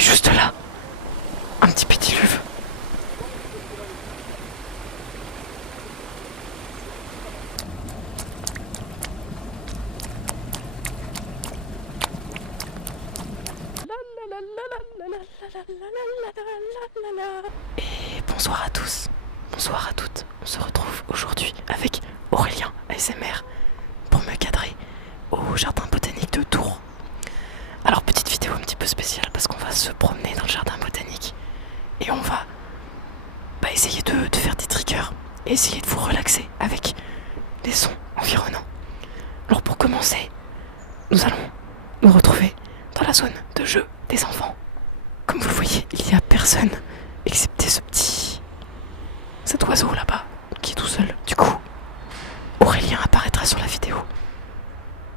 juste là, un petit pédiluve. Et bonsoir à tous, bonsoir à toutes. On se retrouve aujourd'hui avec Aurélien ASMR pour me cadrer au jardin botanique de Tours. Alors petite vidéo un petit peu spéciale parce qu'on va se promener dans le jardin botanique et on va essayer de faire des triggers et essayer de vous relaxer avec les sons environnants. Alors pour commencer, nous allons nous retrouver dans la zone de jeu des enfants. Comme vous le voyez, il n'y a personne excepté cet oiseau là-bas qui est tout seul. Du coup, Aurélien apparaîtra sur la vidéo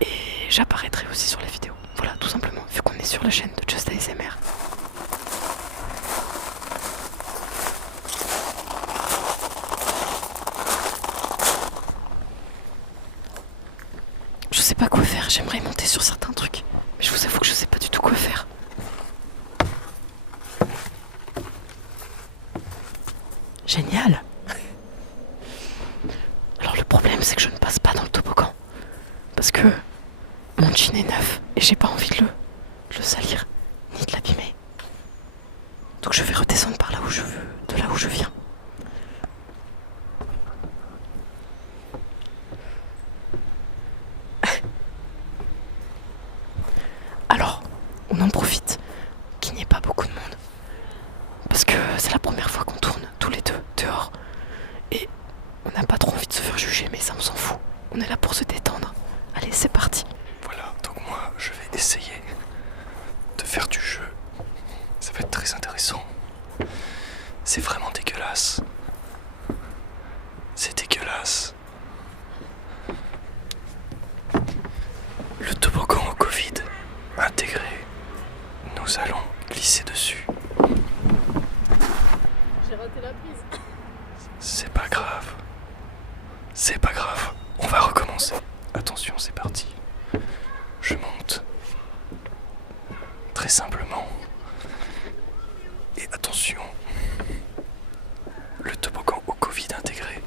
et j'apparaîtrai aussi sur la vidéo. Voilà, tout simplement, vu qu'on est sur la chaîne de Just ASMR. Je sais pas quoi faire, j'aimerais monter sur certains trucs, mais je vous avoue que je sais pas du tout quoi faire. Génial. Alors le problème c'est que je ne passe pas dans le toboggan parce que mon jean est neuf et j'ai pas envie de le salir ni de l'abîmer. Donc je vais redescendre par là où je veux, de là où je viens. Alors, on en profite qu'il n'y ait pas beaucoup de monde parce que c'est la première fois qu'on tourne tous les deux dehors et on n'a pas trop envie de se faire juger, mais ça on s'en fout. On est là pour se détendre. Allez, c'est parti. Voilà, donc moi je vais essayer de faire du jeu. Ça va être très intéressant. C'est vraiment dégueulasse. C'est dégueulasse. Le toboggan au Covid intégré. Nous allons glisser dessus. J'ai raté la prise. C'est pas grave. C'est pas grave. On va recommencer. Attention, c'est parti. Je monte. Très simplement. Et attention. Le toboggan au Covid intégré.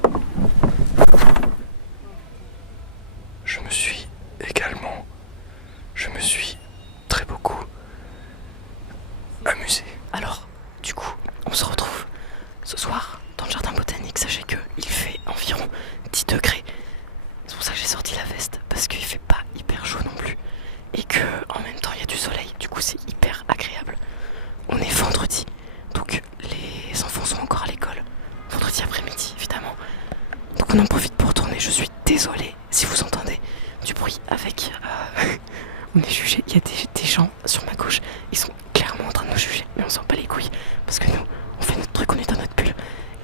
Je me suis très beaucoup amusé. Alors, du coup, on se retrouve ce soir dans le jardin botanique. Sachez que il fait environ 10 degrés. C'est pour ça que j'ai sorti la veste, parce qu'il fait pas hyper chaud non plus. Et que en même temps il y a du soleil, du coup c'est hyper agréable. On est vendredi, donc les enfants sont encore à l'école. Vendredi après-midi évidemment. Donc on en profite pour tourner. Je suis désolée si vous entendez du bruit avec... on est jugé, il y a des gens sur ma gauche, ils sont clairement en train de nous juger. Mais on s'en bat les couilles, parce que nous, on fait notre truc, on est dans notre bulle.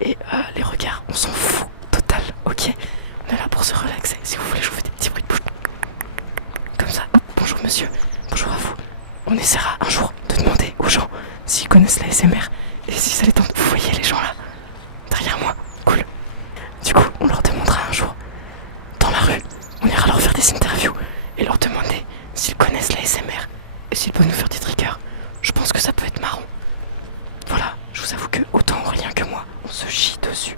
Et les regards, on s'en fout, total, ok. On est là pour se relaxer. Si vous voulez, je vous fais des petits bruits de bouche. Comme ça, bonjour monsieur, bonjour à vous. On essaiera un jour de demander aux gens s'ils connaissent la SMR et si ça les tente. Vous voyez les gens là, derrière moi, cool. Du coup, on leur demandera un jour, dans la rue, on ira leur faire des interviews et leur demander s'ils connaissent la SMR et s'ils peuvent nous faire des triggers. Je pense que ça peut être marrant. Voilà, je vous avoue que autant Aurélien que moi, on se chie dessus.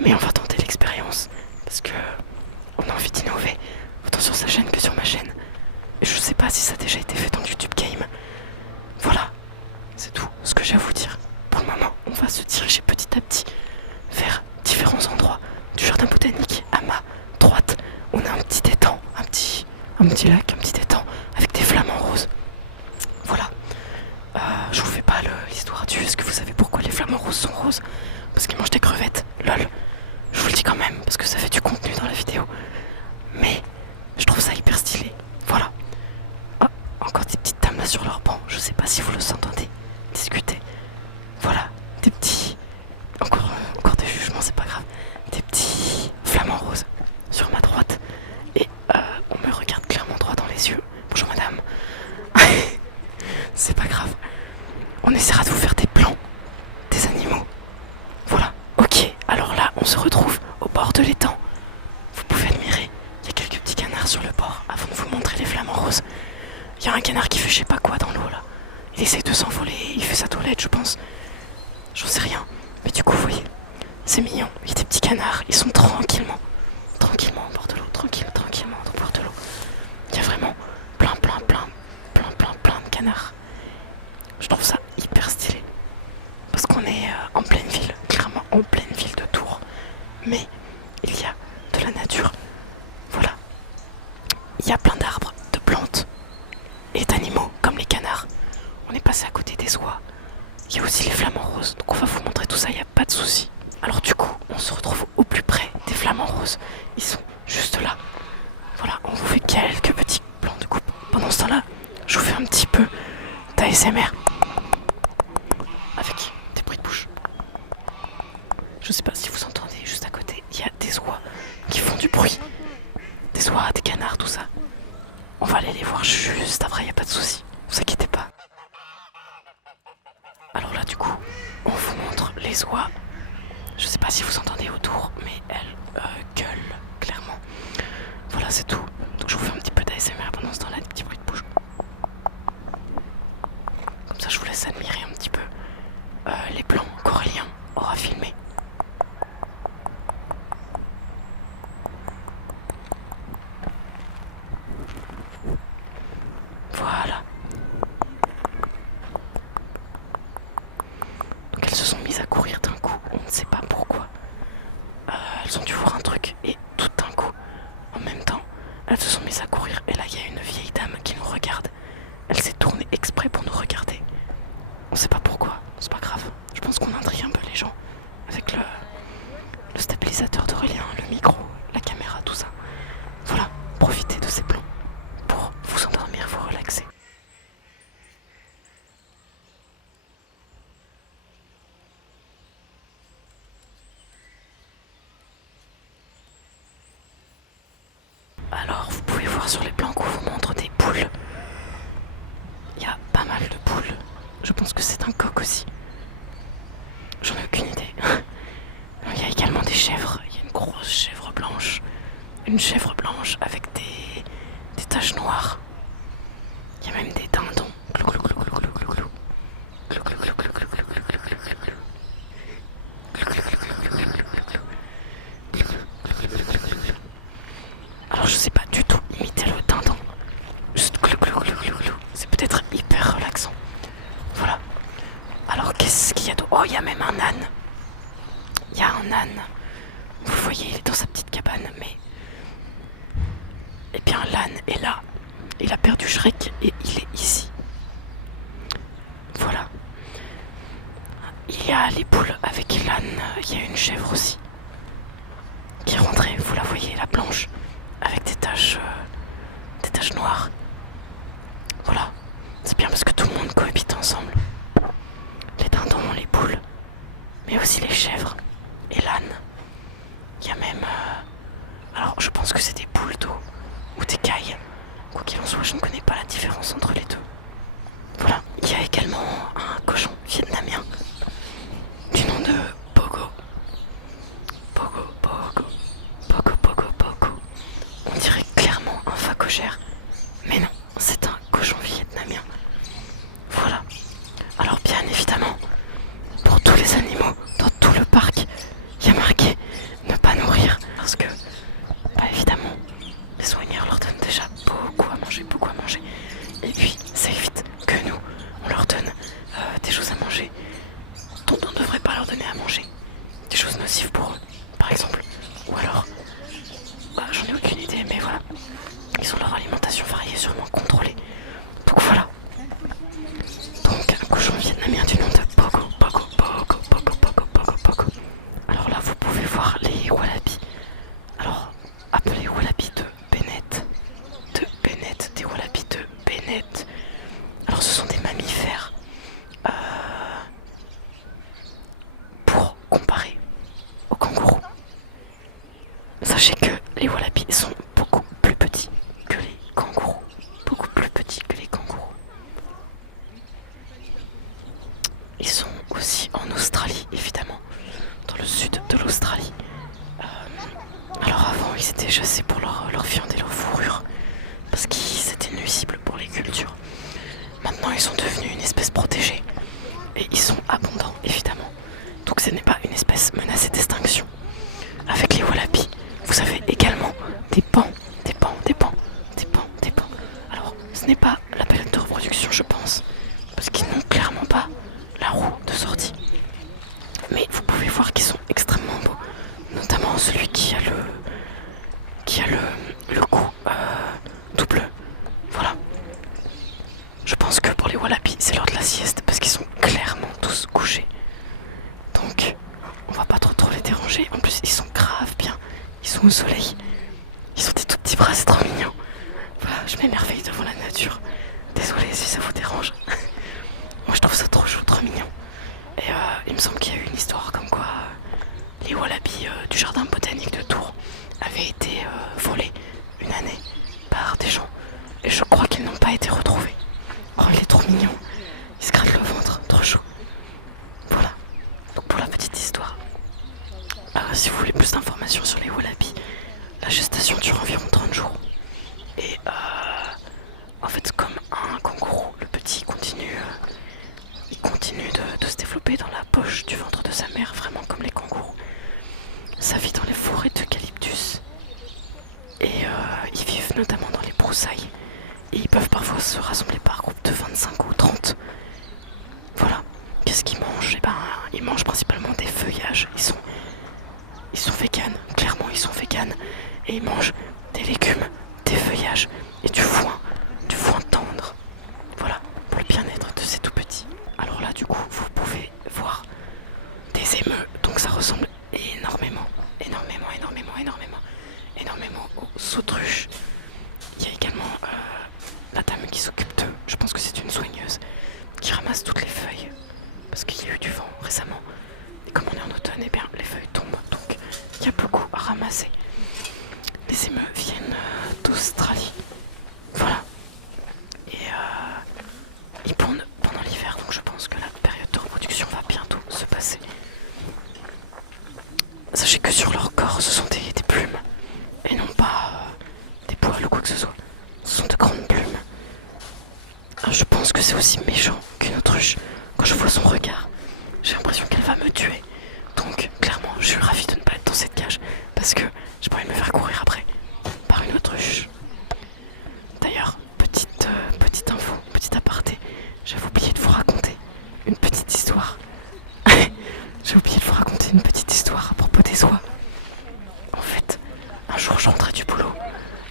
Mais on va tenter l'expérience parce que on a envie d'innover, autant sur sa chaîne que sur ma chaîne. Et je sais pas si ça a déjà été fait dans le YouTube Game. Voilà, c'est tout ce que j'ai à vous dire. Pour le moment, on va se diriger petit à petit vers différents endroits du jardin botanique. À ma droite, on a un petit étang, un petit lac, un petit étang avec des flamants roses. Voilà. Je vous fais pas l'histoire du est-ce que vous savez pourquoi les flamants roses sont roses? Parce qu'ils mangent des crevettes, lol. Je vous le dis quand même, parce que ça fait du contenu dans la vidéo. Mais je trouve ça hyper stylé. Voilà. Ah, encore des petites dames là sur leur banc. Je sais pas si vous le entendez discuter. Voilà, des petits... Encore des jugements, c'est pas grave. Des petits flamants roses sur ma droite. Et on me regarde clairement droit dans les yeux. Bonjour madame. C'est pas grave. On essaiera de vous faire des plans des animaux. Voilà, ok. Alors là, on se retrouve au bord de l'étang. Vous pouvez admirer, il y a quelques petits canards sur le bord avant de vous montrer les flamants roses. Il y a un canard qui fait je sais pas quoi dans l'eau là. Il essaye de s'envoler, il fait sa toilette, je pense. J'en sais rien. Mais du coup, vous voyez, c'est mignon. Il y a des petits canards, ils sont tranquillement au bord de l'eau, tranquillement au bord de l'eau. Il y a vraiment plein de canards. Je trouve ça hyper stylé. Parce qu'on est en pleine ville, clairement en pleine ville de Tours. Mais il y a de la nature. Voilà. Il y a plein d'arbres, de plantes et d'animaux comme les canards. On est passé à côté des oies. Il y a aussi les flamants roses. Donc on va vous montrer tout ça, il n'y a pas de souci. Alors du coup, on se retrouve au plus près des flamants roses. Ils sont juste là. Voilà, on vous fait quelques petits plans de coupe. Pendant ce temps-là, je vous fais un petit peu d'ASMR. Avec des bruits de bouche. Je sais pas si vous entendez, juste à côté, il y a des oies qui font du bruit. Des oies, des canards, tout ça. On va aller les voir juste après, il n'y a pas de souci. Vous inquiétez pas. Alors là, du coup, on vous montre les oies. Je sais pas si vous entendez autour, mais elles gueulent, clairement. Voilà, c'est tout. Donc je vous fais un petit peu d'ASMR pendant ce temps-là, des petits bruits de bouche. Comme ça, je vous laisse admirer un petit peu les plans qu'Aurélien aura filmés. Voilà. Donc elles se sont mises à courir d'un coup, on ne sait pas pourquoi. Elles ont dû voir un truc et tout d'un coup, en même temps, elles se sont mises à courir. Et là, il y a une vieille dame qui nous regarde. Elle s'est tournée exprès pour nous regarder. On sait pas pourquoi, c'est pas grave. Je pense qu'on intrigue un peu les gens avec le stabilisateur d'Aurélien, le micro, la caméra, tout ça. Voilà, profitez de ces plans pour vous endormir, vous relaxer. Alors, vous pouvez voir sur les plans qu'on vous montre des poules. Il y a pas mal de poules. Je pense que c'est un coq aussi. J'en ai aucune idée. Il y a également des chèvres. Il y a une grosse chèvre blanche. Une chèvre blanche avec des taches noires. Il y a même des dindons. Clou, clou, clou, clou, clou, clou, clou. Clou, clou, clou, clou, clou, clou, clou, clou, clou, clou. Alors je sais pas du tout imiter le dindon. Juste clou clou clou clou clou. C'est peut-être hyper relaxant. Voilà. Alors qu'est-ce qu'il y a d'autre? Oh, il y a même un âne. Il y a un âne. Vous le voyez, il est dans sa petite cabane, mais... Eh bien l'âne est là. Il a perdu Shrek et il est ici. Voilà. Il y a les poules avec l'âne. Il y a une chèvre aussi. Qui est rentrée, vous la voyez, la blanche. Avec des taches noires. Voilà. C'est bien parce que tout le monde cohabite ensemble. Les dindons, les poules, mais aussi les chèvres et l'âne. Il y a même... alors je pense que c'est des poules d'eau ou des cailles. Quoi qu'il en soit, je ne connais pas la différence entre les deux. Voilà. Il y a également un cochon vietnamien du nom de Pogo. Pogo, Pogo, Pogo, Pogo, Pogo. On dirait clairement un phacochère. Mais non, c'est un cochon vietnamien. Voilà. Alors bien évidemment, pour tous les animaux dans tout le parc, il y a marqué ne pas nourrir. Parce que, bah évidemment, les soigneurs leur donnent déjà beaucoup à manger, beaucoup à manger. Et puis, ça évite que nous, on leur donne des choses à manger dont on ne devrait pas leur donner à manger. Des choses nocives pour eux, par exemple. Ou alors, bah j'en ai aucune idée, mais voilà. Ils ont leur alimentation variée, sûrement contrôlée. Donc voilà. Donc un cochon vietnamien du nom de Pogo, Pogo, Pogo, Pogo, Pogo, Pogo, Pogo. Alors là, vous pouvez voir les wallabies. Alors, appelés wallabies de Bennett. Des wallabies de Bennett. Alors ce sont des mammifères. Pour comparer aux kangourous. Sachez que les wallabies sont beaucoup plus petits que les kangourous. Beaucoup plus petits que les kangourous. Ils sont aussi en Australie, évidemment. Dans le sud de l'Australie. Alors avant, ils étaient chassés pour leur viande et leur fourrure. Parce que c'était nuisible pour les cultures. maintenant ils sont devenus une espèce protégée. Et ils sont abondants, évidemment. Donc ce n'est pas une espèce menacée d'extinction. Avec les wallabies, vous avez également des pans, des pans, des pans, des pans, des pans. Alors, ce n'est pas la période de reproduction, je pense, parce qu'ils n'ont clairement pas la roue de sortie. Mais vous pouvez voir qu'ils sont extrêmement beaux, notamment celui qui a le cou double. Voilà. Je pense que pour les wallabies, c'est l'heure de la sieste parce qu'ils sont clairement tous couchés. Donc, on va pas trop les déranger. En plus, ils sont graves bien. Ils sont au soleil. Ils ont des tout petits bras, c'est trop mignon. Voilà, je m'émerveille devant la nature. Désolée si ça vous dérange. Moi, je trouve ça trop chou, trop mignon. Et il me semble qu'il y a eu une histoire comme quoi les wallabies du jardin botanique de Tours avaient été volés une année par des gens. Et je crois qu'ils n'ont pas été retrouvés. Oh, il est trop mignon. Il se gratte le ventre, trop chou. Voilà. Donc pour la petite histoire. Si vous voulez plus d'informations sur les wallabies, la gestation dure environ 30 jours. Et en fait, comme un kangourou, le petit continue de se développer dans la poche du ventre de sa mère, vraiment comme les kangourous. Ça vit dans les forêts d'eucalyptus. Et ils vivent notamment dans les broussailles. Et ils peuvent parfois se rassembler par groupe de 25 ou 30. Voilà. Qu'est-ce qu'ils mangent? Eh ben, ils mangent principalement des feuillages. Ils sont véganes. Clairement, ils sont véganes. Et ils mangent des légumes, des feuillages et du foin tendre. Voilà, pour le bien-être de ces tout petits. Alors là, du coup, vous pouvez voir des émeus. Donc ça ressemble énormément aux autruches. Il y a également la dame qui s'occupe d'eux. Je pense que c'est une soigneuse qui ramasse toutes les feuilles. Parce qu'il y a eu du vent récemment. Et comme on est en automne, eh bien, les feuilles tombent. Donc il y a beaucoup à ramasser. Les émeus viennent d'Australie. Voilà. Et ils pondent pendant l'hiver. Donc je pense que la période de reproduction va bientôt se passer. Sachez que sur leur corps, ce sont des plumes. Et non pas des poils ou quoi que ce soit. Ce sont de grandes plumes. Alors, je pense que c'est aussi méchant qu'une autruche. Quand je vois son regard, j'ai l'impression qu'elle va me tuer. Donc clairement, je suis ravie de ne pas être dans cette cage. Parce que j'ai pas envie de me faire courir après par une autruche. D'ailleurs, petite info, petit aparté. J'avais oublié de vous raconter une petite histoire. J'ai oublié de vous raconter une petite histoire à propos des oies. En fait, un jour je rentrais du boulot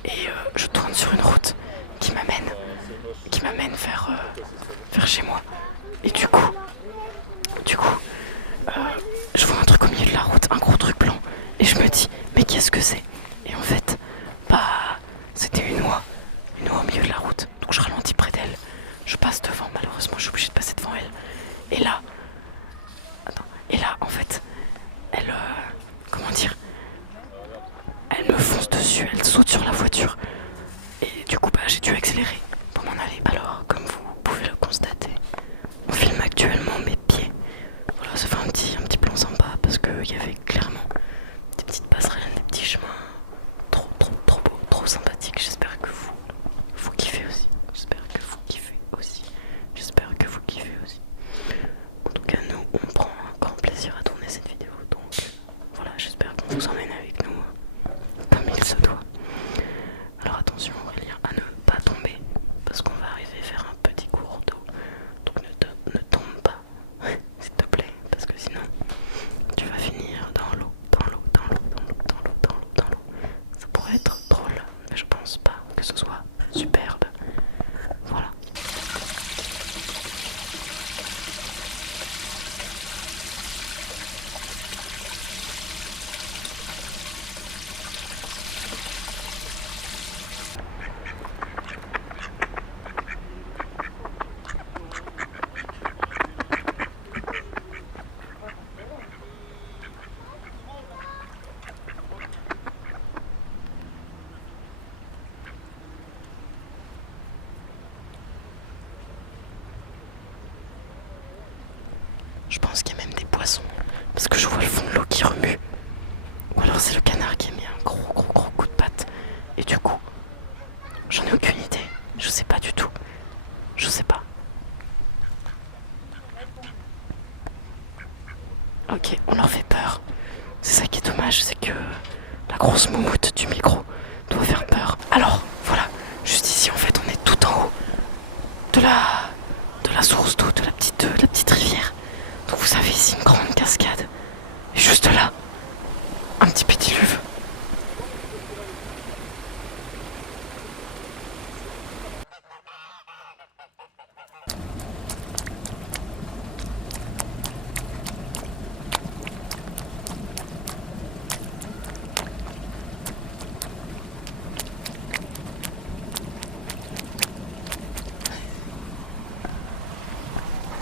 et je tourne sur une route qui m'amène vers chez moi. Et du coup, je vois un truc au milieu de la route, un gros truc blanc. Et je me dis, mais qu'est-ce que c'est? Et en fait, c'était une oie au milieu de la route. Donc je ralentis près d'elle. Je passe devant, malheureusement je suis obligée de passer devant elle. Et là, en fait, elle, comment dire, elle me fonce dessus, elle saute sur la voiture. Et du coup, j'ai dû accélérer pour m'en aller. Alors, comme vous pouvez le constater, on filme actuellement mes pieds. Voilà, ça fait un petit plan sympa parce qu'il y avait clairement des petites passerelles, des petits chemins trop beaux, trop sympathiques. J'espère que vous kiffez aussi. En tout cas, nous, on prend un grand plaisir à tourner cette vidéo. Donc voilà, j'espère qu'on vous emmène avec nous comme il se doit. Alors attention Aurélien à ne pas tomber parce qu'on va arriver vers un petit cours d'eau. Donc ne tombe pas, s'il te plaît, parce que sinon tu vas finir dans l'eau. Ça pourrait être drôle, mais je pense pas que ce soit superbe. Voilà. Je pense qu'il y a même des poissons, parce que je vois le fond de l'eau qui remue. Ou alors c'est le canard qui a mis un gros coup de patte. Et du coup, j'en ai aucune idée. Je sais pas du tout. Je sais pas. Ok, on leur fait peur. C'est ça qui est dommage, c'est que la grosse moumoute du micro doit faire peur. Alors, voilà, juste ici en fait on est tout en haut de la source d'eau, de la petite rivière. Donc vous avez ici une grande cascade. Et juste là, un petit pédiluve.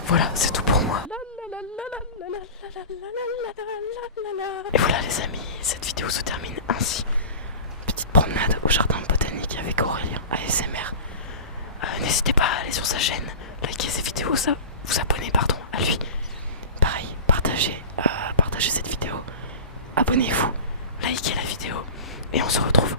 Voilà, c'est tout pour moi. Et voilà les amis, cette vidéo se termine ainsi. Petite promenade au jardin botanique avec Aurélien ASMR. N'hésitez pas à aller sur sa chaîne, liker ses vidéos, vous abonner à lui. Pareil, partagez cette vidéo. Abonnez-vous, likez la vidéo. Et on se retrouve